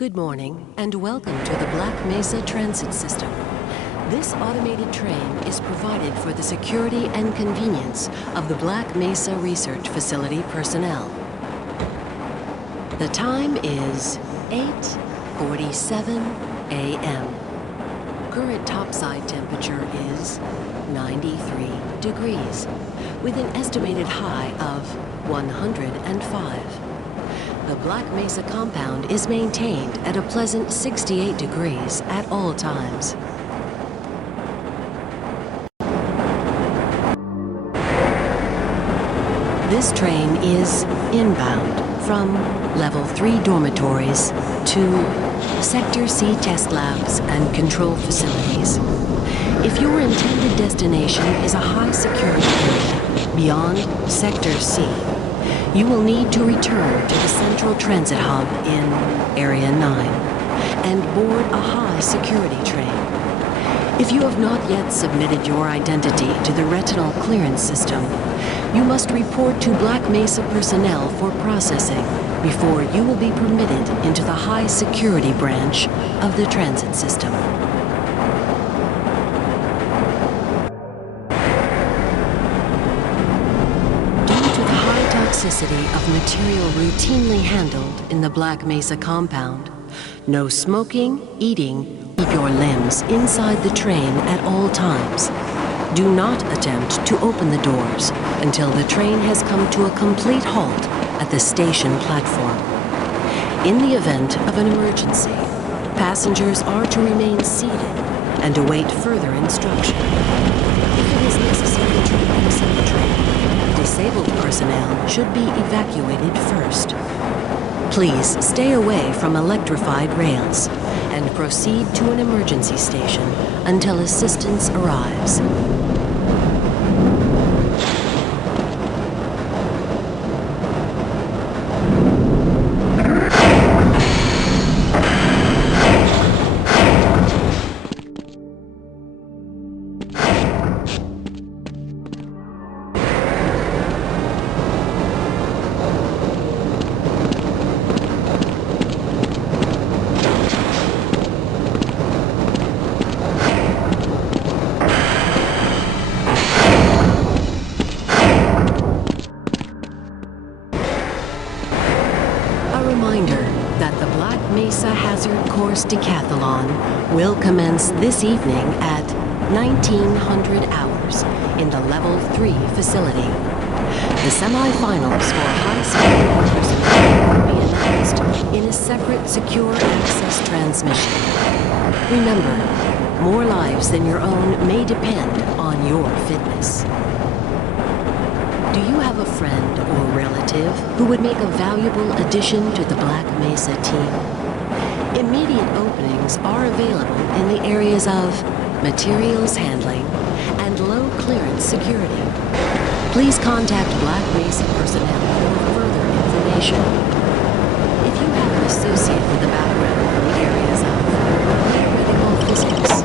Good morning, and welcome to the Black Mesa Transit System. This automated train is provided for the security and convenience of the Black Mesa Research Facility personnel. The time is 8:47 a.m. Current topside temperature is 93 degrees, with an estimated high of 105. The Black Mesa compound is maintained at a pleasant 68 degrees at all times. This train is inbound from Level 3 dormitories to Sector C test labs and control facilities. If your intended destination is a high-security area beyond Sector C, you will need to return to the Central Transit Hub in Area 9 and board a high-security train. If you have not yet submitted your identity to the retinal clearance system, you must report to Black Mesa personnel for processing before you will be permitted into the high-security branch of the transit system. Toxicity of material routinely handled in the Black Mesa compound. No smoking, eating, keep your limbs inside the train at all times. Do not attempt to open the doors until the train has come to a complete halt at the station platform. In the event of an emergency, passengers are to remain seated and await further instruction. If it is necessary to exit the train, disabled personnel should be evacuated first. Please stay away from electrified rails and proceed to an emergency station until assistance arrives. Reminder that the Black Mesa Hazard Course Decathlon will commence this evening at 1900 hours in the Level 3 facility. The semifinals for high-security personnel will be announced in a separate secure access transmission. Remember, more lives than your own may depend on your fitness. Do you have a friend or relative who would make a valuable addition to the Black Mesa team? Immediate openings are available in the areas of materials handling and low clearance security. Please contact Black Mesa personnel for further information. If you have an associate with a background in the areas of theoretical physics,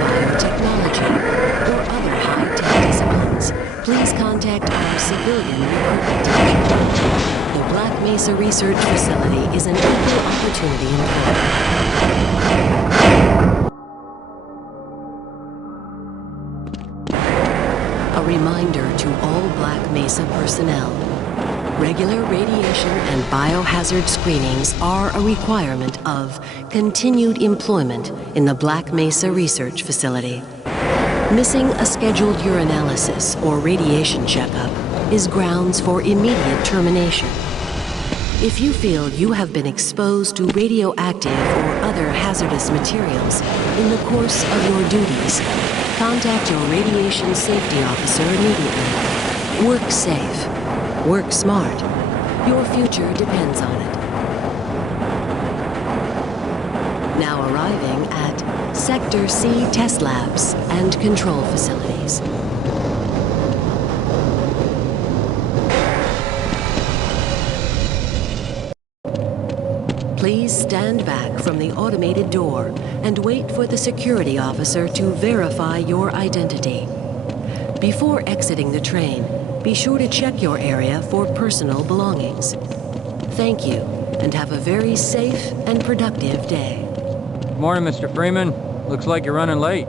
biotechnology, or other high-tech disciplines, please contact our civilian recruitment division. The Black Mesa Research Facility is an equal opportunity employer. A reminder to all Black Mesa personnel. Regular radiation and biohazard screenings are a requirement of continued employment in the Black Mesa Research Facility. Missing a scheduled urinalysis or radiation checkup is grounds for immediate termination. If you feel you have been exposed to radioactive or other hazardous materials in the course of your duties, contact your radiation safety officer immediately. Work safe. Work smart. Your future depends on it. Now arriving at Sector C test labs and control facilities. Please stand back from the automated door and wait for the security officer to verify your identity. Before exiting the train, be sure to check your area for personal belongings. Thank you. and have a very safe and productive day. Good morning, Mr. Freeman. Looks like you're running late.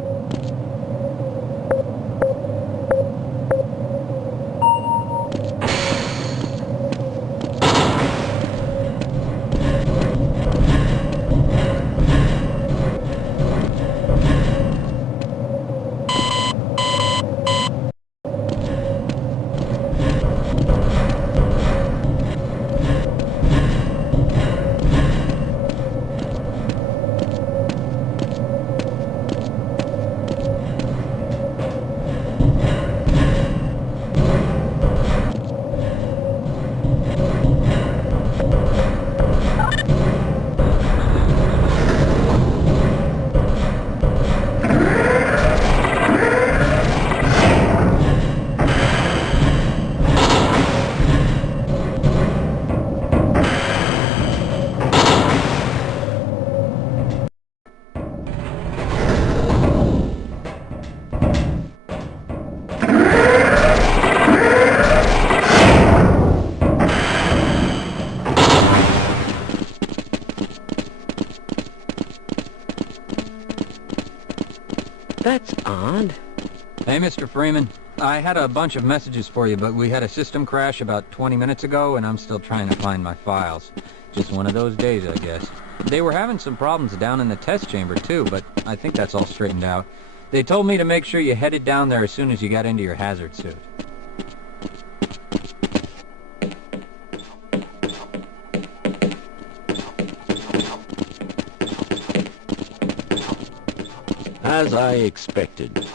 That's odd. Hey, Mr. Freeman. I had a bunch of messages for you, but we had a system crash about 20 minutes ago, and I'm still trying to find my files. Just one of those days, I guess. They were having some problems down in the test chamber, too, but I think that's all straightened out. They told me to make sure you headed down there as soon as you got into your hazard suit. As I expected.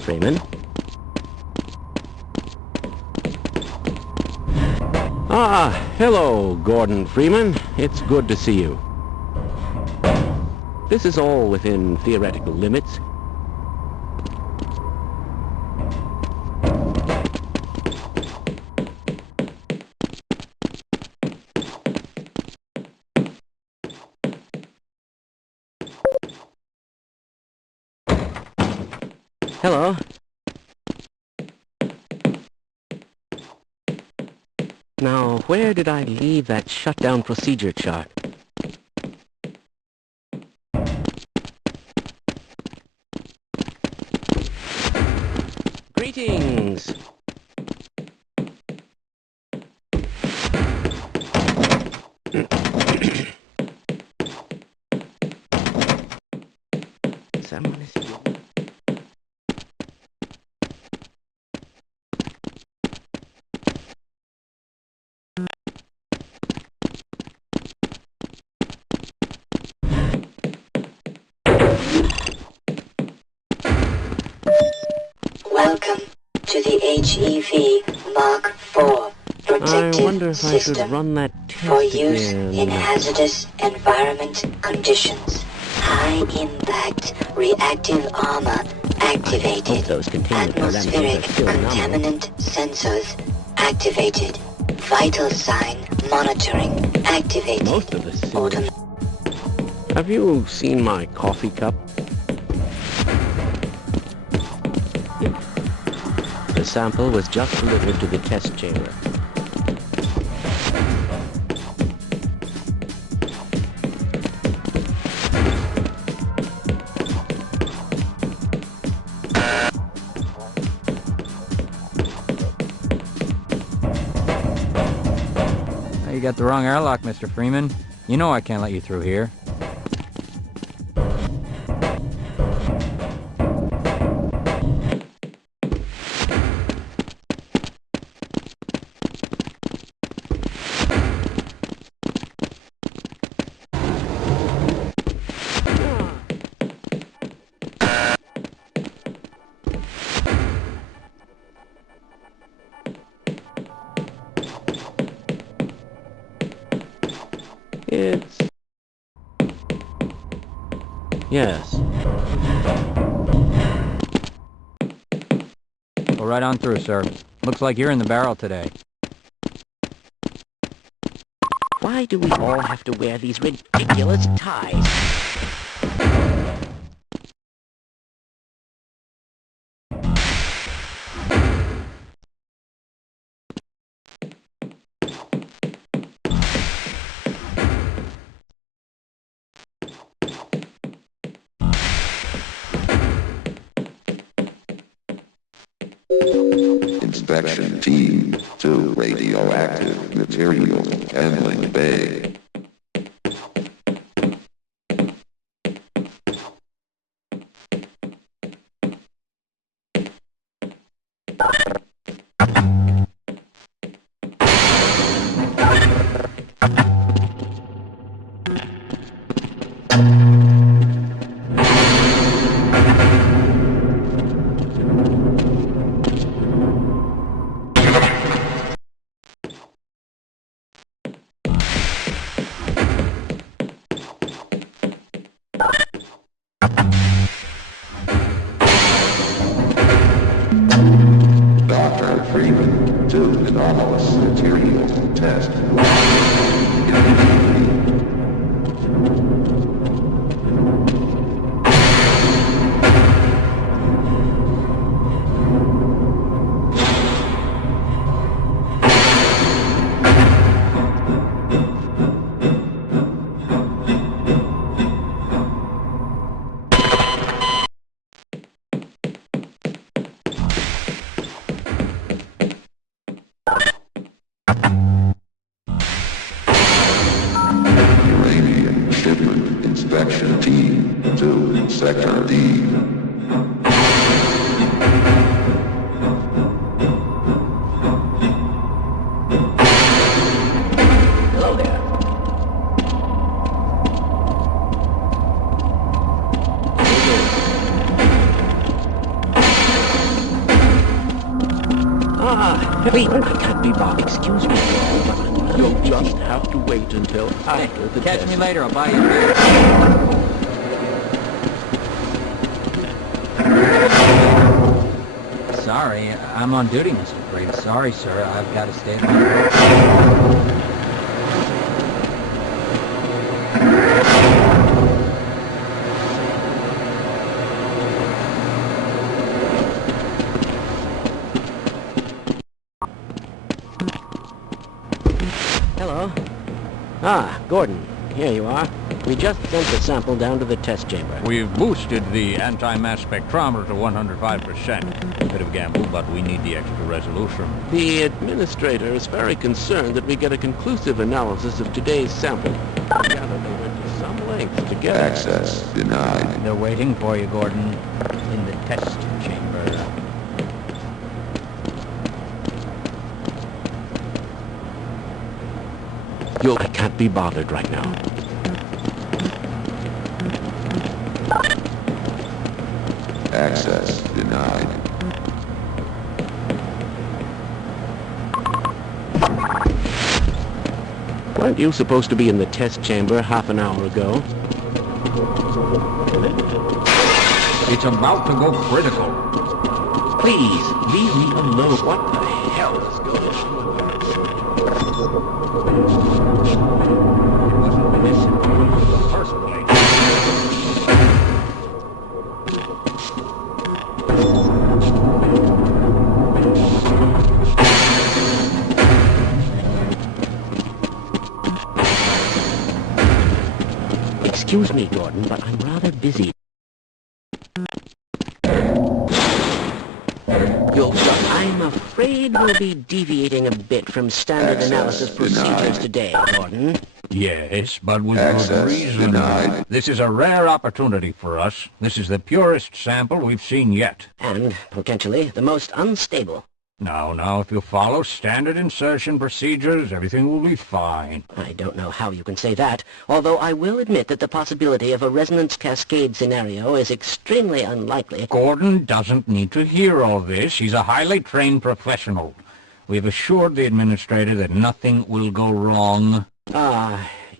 Freeman? Ah, hello, Gordon Freeman. It's good to see you. This is all within theoretical limits. Hello. Now, where did I leave that shutdown procedure chart? Greetings! Someone is here. Welcome to the HEV Mark IV protective I wonder if I system should run that for test use again. in hazardous environment conditions. High impact reactive armor activated. Hope those containment parameters Atmospheric are still nominal. contaminant sensors activated. Vital sign monitoring activated. Most of the Autom- Have you seen my coffee cup? The sample was just delivered to the test chamber. You got the wrong airlock, Mr. Freeman. You know I can't let you through here. It's... Yes. Go right on through, sir. Looks like you're in the barrel today. Why do we all have to wear these ridiculous ties? Inspection Team to Radioactive Material Handling Bay. Dr. Freeman to anomalous material test. Uranium shipment inspection team to Sector D. Hello there. Freeman, I can't be bothered. Excuse me, but you'll just have to wait until after the Catch test. me later, I'll buy you a beer. Sorry, I'm on duty, Mr. Freed. Sorry, sir, I've got to stay at my post. Hello. Gordon. Here you are. We just sent the sample down to the test chamber. We've boosted the anti-mass spectrometer to 105%. Bit of gamble, but we need the extra resolution. The administrator is very concerned that we get a conclusive analysis of today's sample. I gather they went to some lengths to get Access denied. They're waiting for you, Gordon, in the test chamber. I can't be bothered right now. Access denied. Weren't you supposed to be in the test chamber half an hour ago? It's about to go critical. Please, leave me alone. What the hell is going on? It wasn't this important in the first place. Excuse me, Gordon, but I'm rather busy. I'm afraid we'll be deviating a bit from standard Access analysis procedures denied. today, Gordon. Yes, but with Access good reason. denied. This is a rare opportunity for us. This is the purest sample we've seen yet. And, potentially, the most unstable. Now, if you follow standard insertion procedures, everything will be fine. I don't know how you can say that, although I will admit that the possibility of a resonance cascade scenario is extremely unlikely. Gordon doesn't need to hear all this. He's a highly trained professional. We've assured the administrator that nothing will go wrong.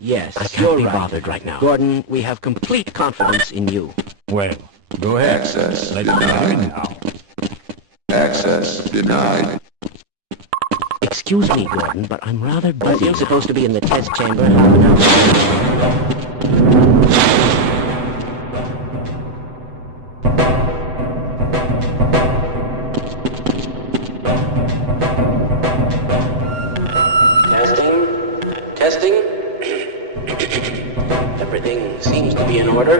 Yes, I you're can't be right. bothered right now. Gordon, we have complete confidence in you. Well, go ahead. Access Let's get denied. him now. Access denied. Excuse me, Gordon, but I'm rather busy. You're supposed to be in the test chamber half an hour. Testing. Everything seems to be in order.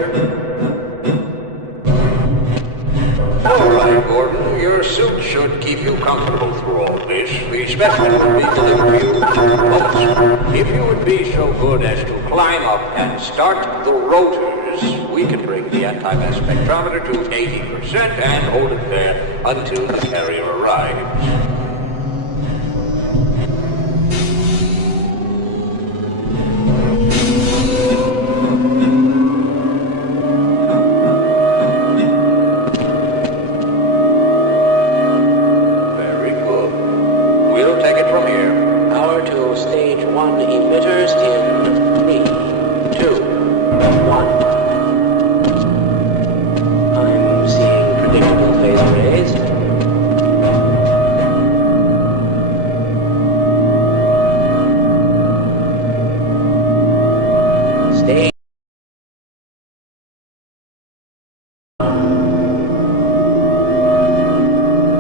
All right, Gordon. Gordon, your suit should keep you comfortable through all this. The specimen will be delivered to you in a few moments. If you would be so good as to climb up and start the rotors, we can bring the anti-mass spectrometer to 80% and hold it there until the carrier arrives.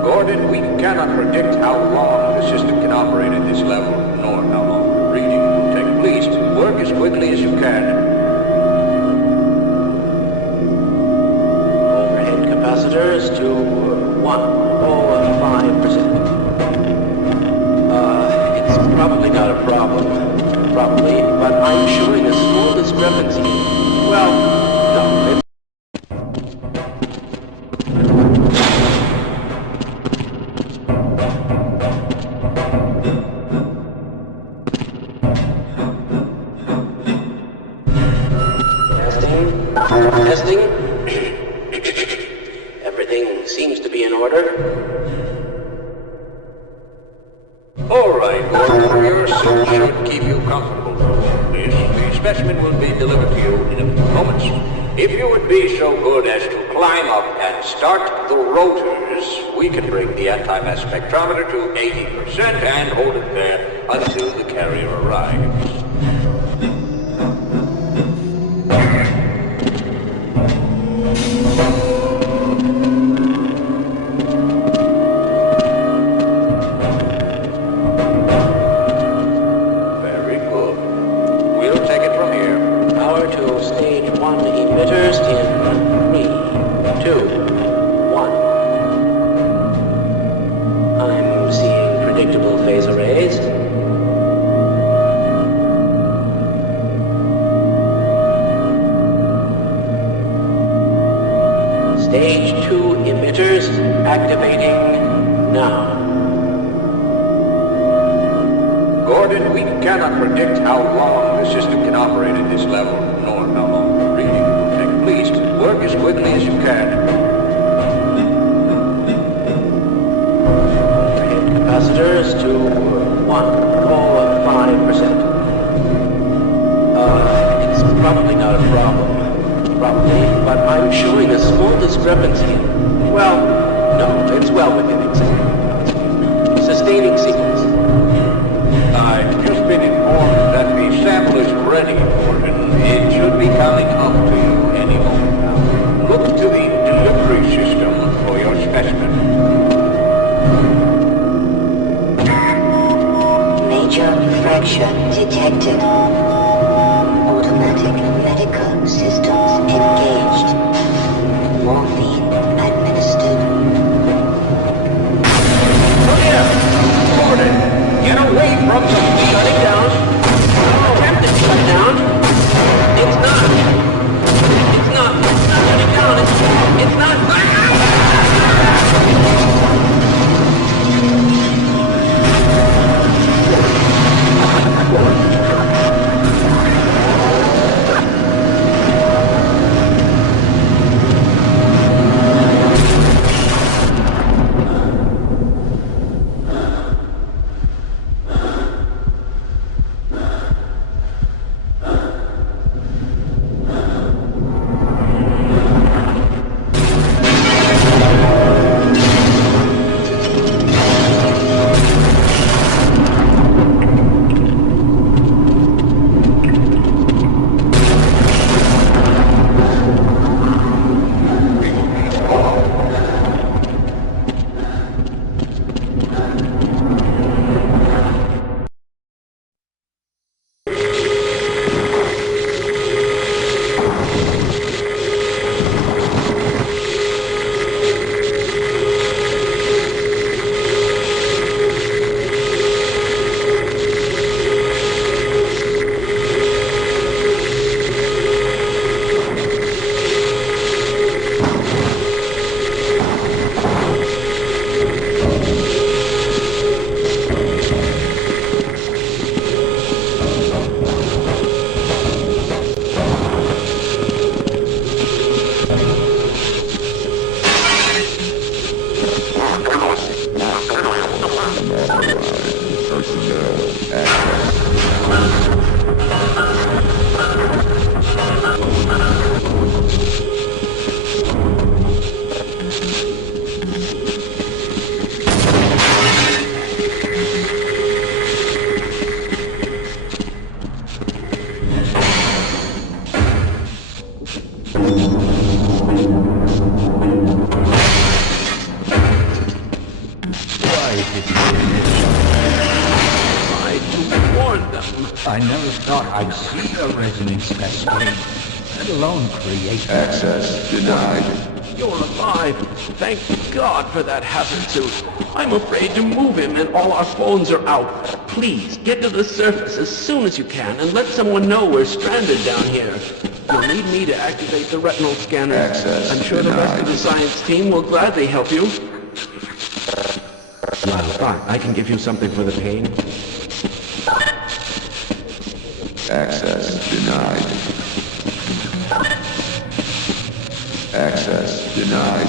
Gordon, we cannot predict how long the system can operate at this level, nor how long the reading will take. Please, work as quickly as you can. Overhead capacitors to 105%. It's probably not a problem. Probably, but I'm showing a small discrepancy. Well, no, it's... Testing. Everything seems to be in order. All right, Gordon, your suit should keep you comfortable through all this. The specimen will be delivered to you in a few moments. If you would be so good as to climb up and start the rotors, we can bring the anti-mass spectrometer to 80% and hold it there until the carrier arrives. Emitters in 3, 2, 1. I'm seeing predictable phase arrays. Stage 2 emitters activating now. Gordon, we cannot predict how long the system can operate at this level, nor how long the reading will take. Please, work as quickly as you can. Overhead capacitors to 105%. It's probably not a problem. Probably, but I'm showing a small discrepancy. Well, no, it's well within acceptable. Sustaining sequence. I've just been informed that the sample is ready, Gordon. It should be coming up to you any moment now. Look to the delivery system for your specimen. Major fracture detected. Automatic medical systems engaged. Morphine administered. Look here! Gordon! Get away from the shutting down. Attempted shutdown. It's not shutting down. It's not. if you did this. I to warn them. I never thought I'd see a resonance cascade, let alone create. Access denied. You're alive. Thank God for that hazard suit. I'm afraid to move him and all our phones are out. Please, get to the surface as soon as you can and let someone know we're stranded down here. You'll need me to activate the retinal scanner. Access I'm sure the rest of the denied. science team will gladly help you. Well, fine. I can give you something for the pain. Access denied. Access denied.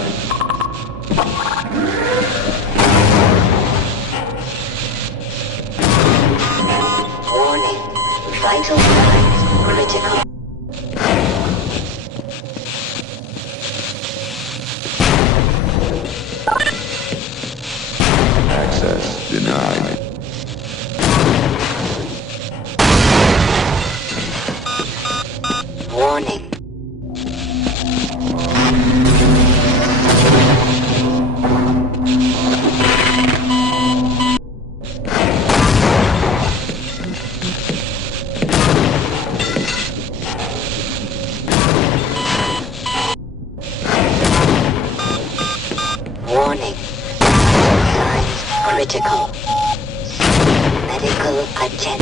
Warning. Vital signs critical. Access denied. Warning. Warning. Signs critical. Medical attention.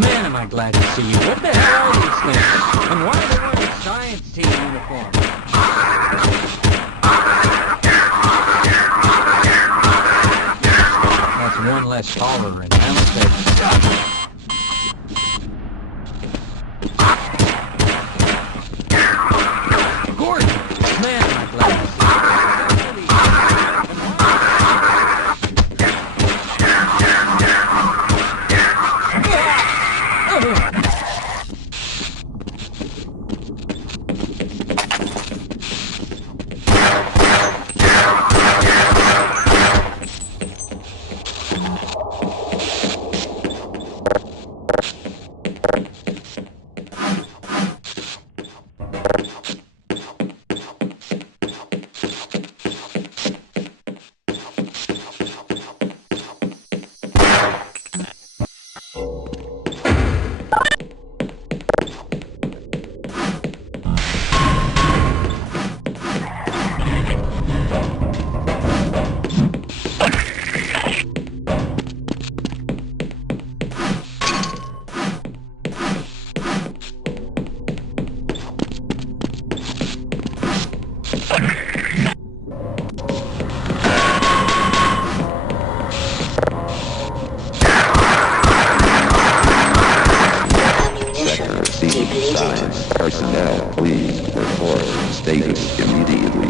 Man, am I glad to see you. What the hell are these things? And why are they wearing science team uniforms? That's one less tolerant. I must say. Gordon! Man, am I glad to see you. Science personnel, please report status immediately.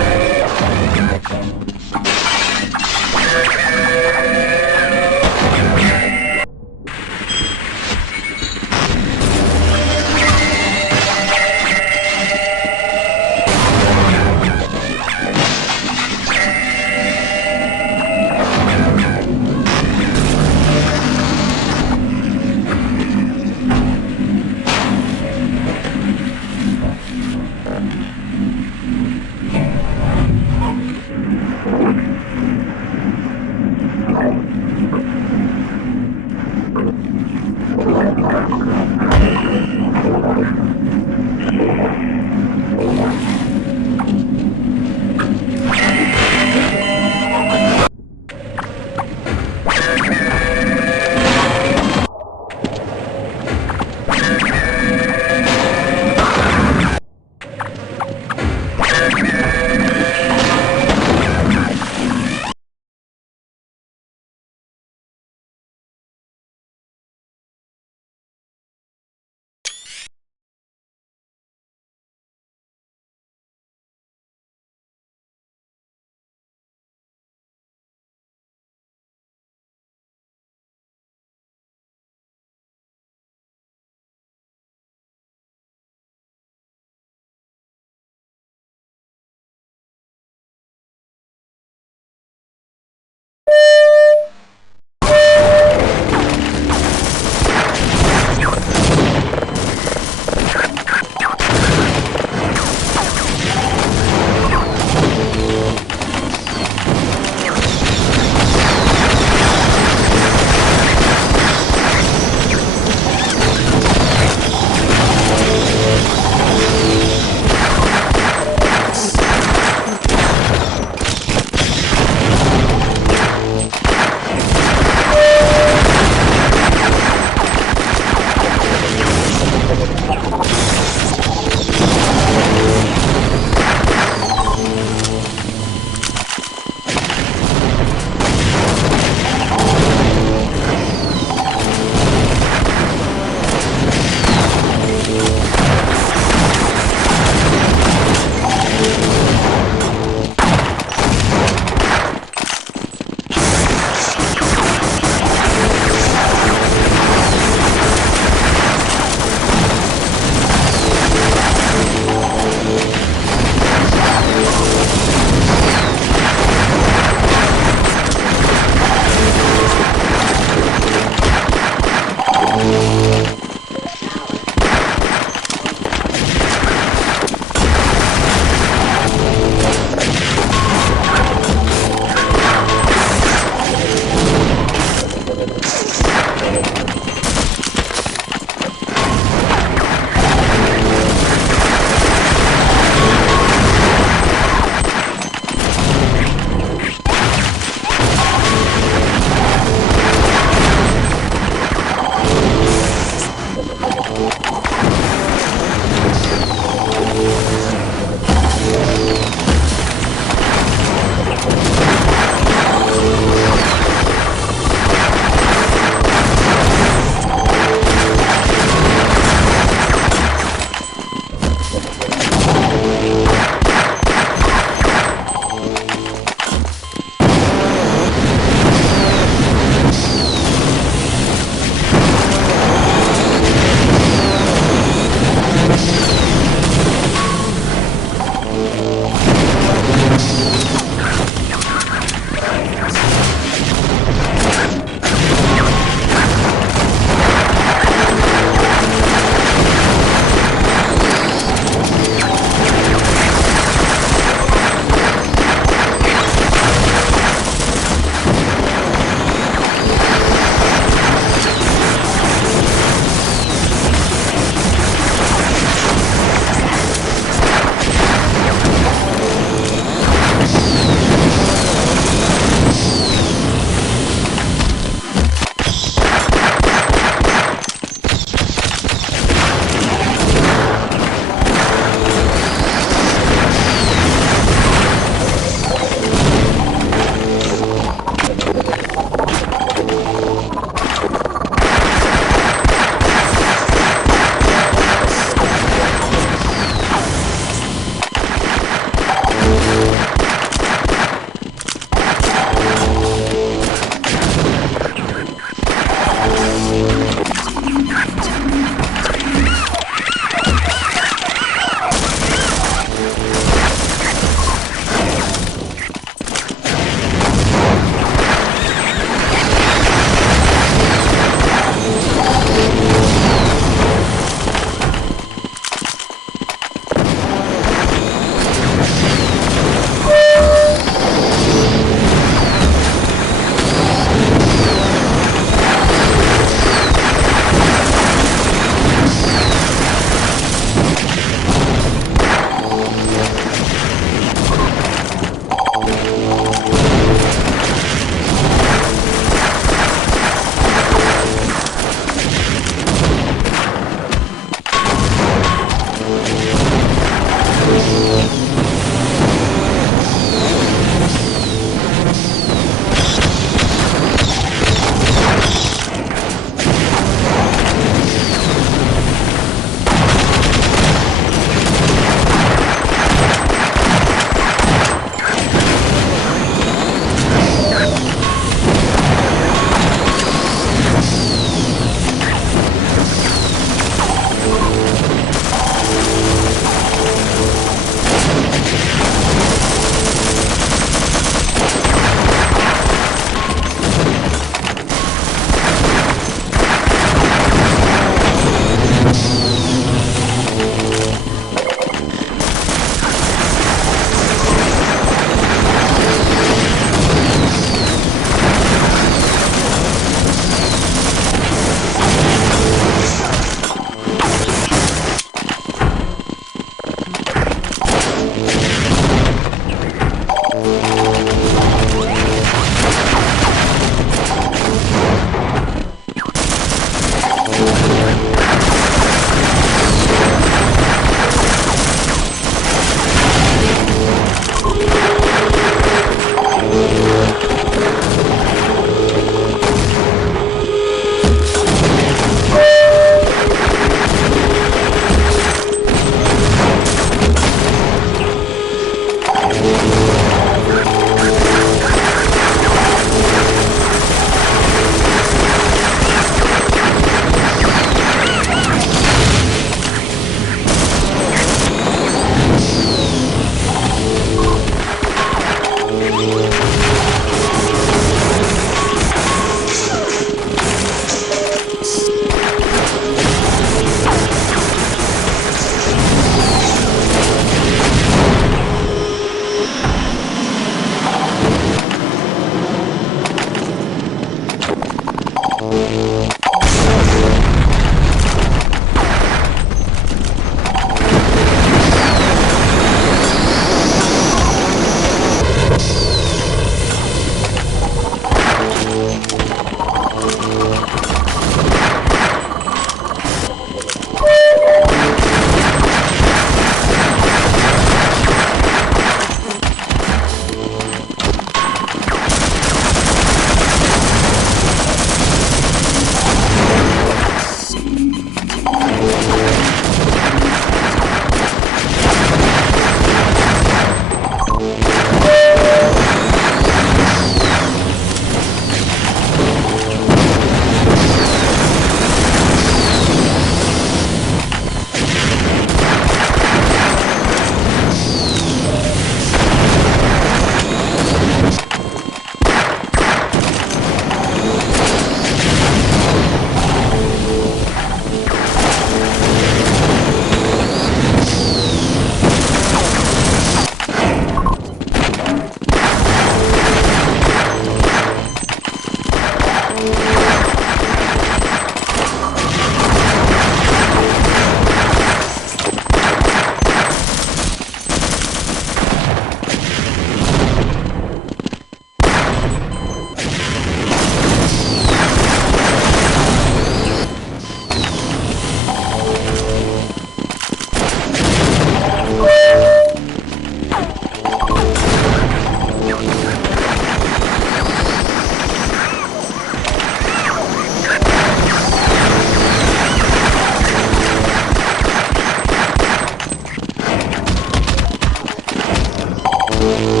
you